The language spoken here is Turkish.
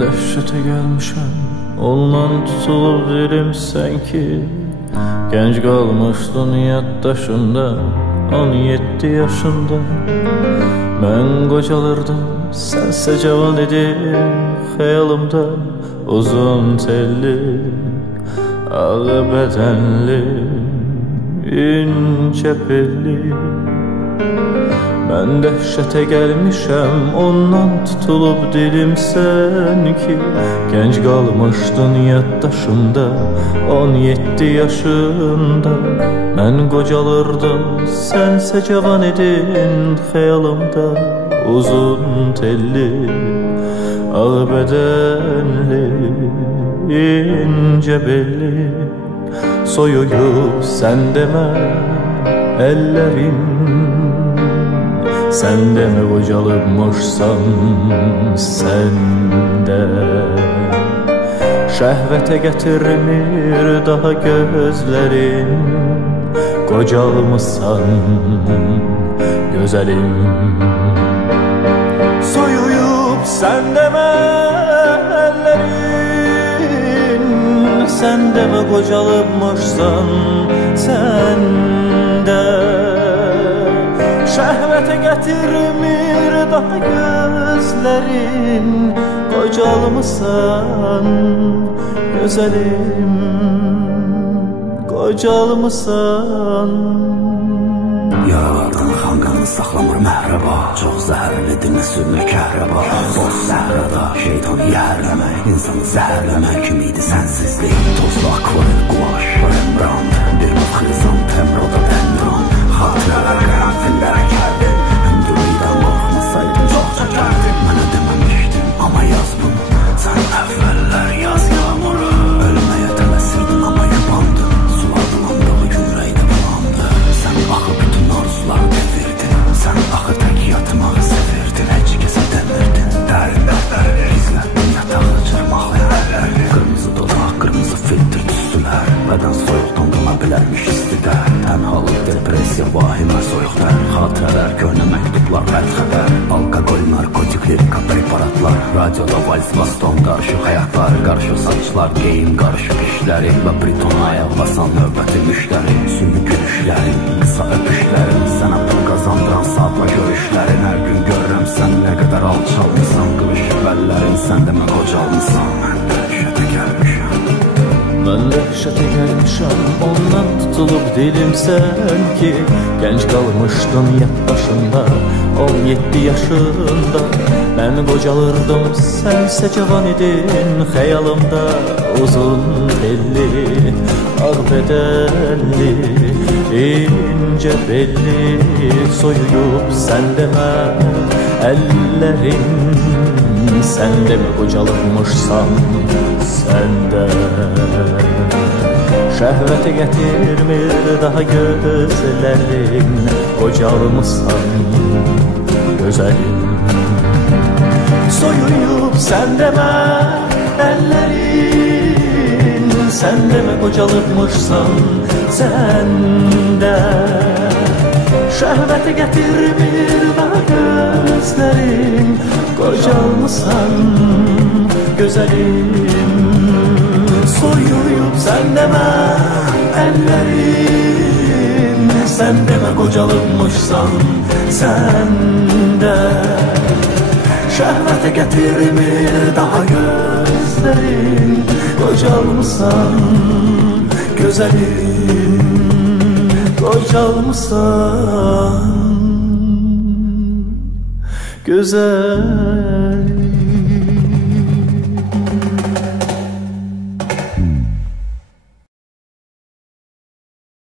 dəhşətə gəlmişəm Ondan tutulub dilim sanki. Gənc qalmışdın yaddaşımda 17 yaşında. Mən qocalırdım, sənsə cavan idin Xəyalımda uzun telli Ağı bədənli, incə belli Ben dəhşətə gəlmişəm Ondan tutulub dilim sən ki Gənc qalmışdın yaddaşımda 17 yaşında. Mən qocalırdım Sənsə cavan idin xəyalımda Uzun telli Ağ bədənli incə belli. Soyuyub sən demə Əllərin sen de mi kocalıbmışsan sen de. Şəhvətə gətirmir daha gözlərin Qocalmısan gözəlim Soyuyub sən demə əllərin Sən demə qocalıbmışsan sən də Şəhvətə gətirmir daha gözlərin Qocalmısan gözəlim Qocalmısan Yaralardan xanqanı saxlamır məhrəba. Çox zəhərlidir nəsülü kəhrəba Boz səhrada şeytanı yəhərləmək İnsanı zəhərləmək kimi idi sənsizlik Tozlu akvarel, qulaş, Rembrandt. Bir növ xrizantəm, rododendron Xatirələr məktublar, bədxəbər Alkoqol, narkotik, lirika, preparatlar Radioda vals, baston, qarışıq həyatlar Qarışıq saçlar, geyim, qarışıq işləri Və britona ayaq basan növbəti müştəri Sümü gülüşlərin, qısa öpüşlərin Sənə pul qazandıran saatla görüşlərin Hər gün görürəm sən nə qədər alçalmısan Qılışıb əllərin, sən demə qocalmısan Ondan tutulub dilim sən ki Gənc qalmışdın yaddaşında 17 yaşında. Mən qocalırdım Sənsə cavan idin Xəyalımda uzun telli Ağ bədəlli incə belli Soyuyub sən demə Əllərin Sən demə qocalıbmışsan Sən də Şəhvətə gətirmir daha gözlərin Qocalmısan gözəlim Soyuyub sən demə əllərin Sən demə qocalıbmışsan sən də Şəhvətə gətirmir daha gözlərin Qocalmısan gözəlim Soyuyub sən demə əllərin Sən demə qocalıbmışsan sən də Şəhvətə gətirmir daha gözlərin Qocalmısan gözəlim Qocalmısan gözəlim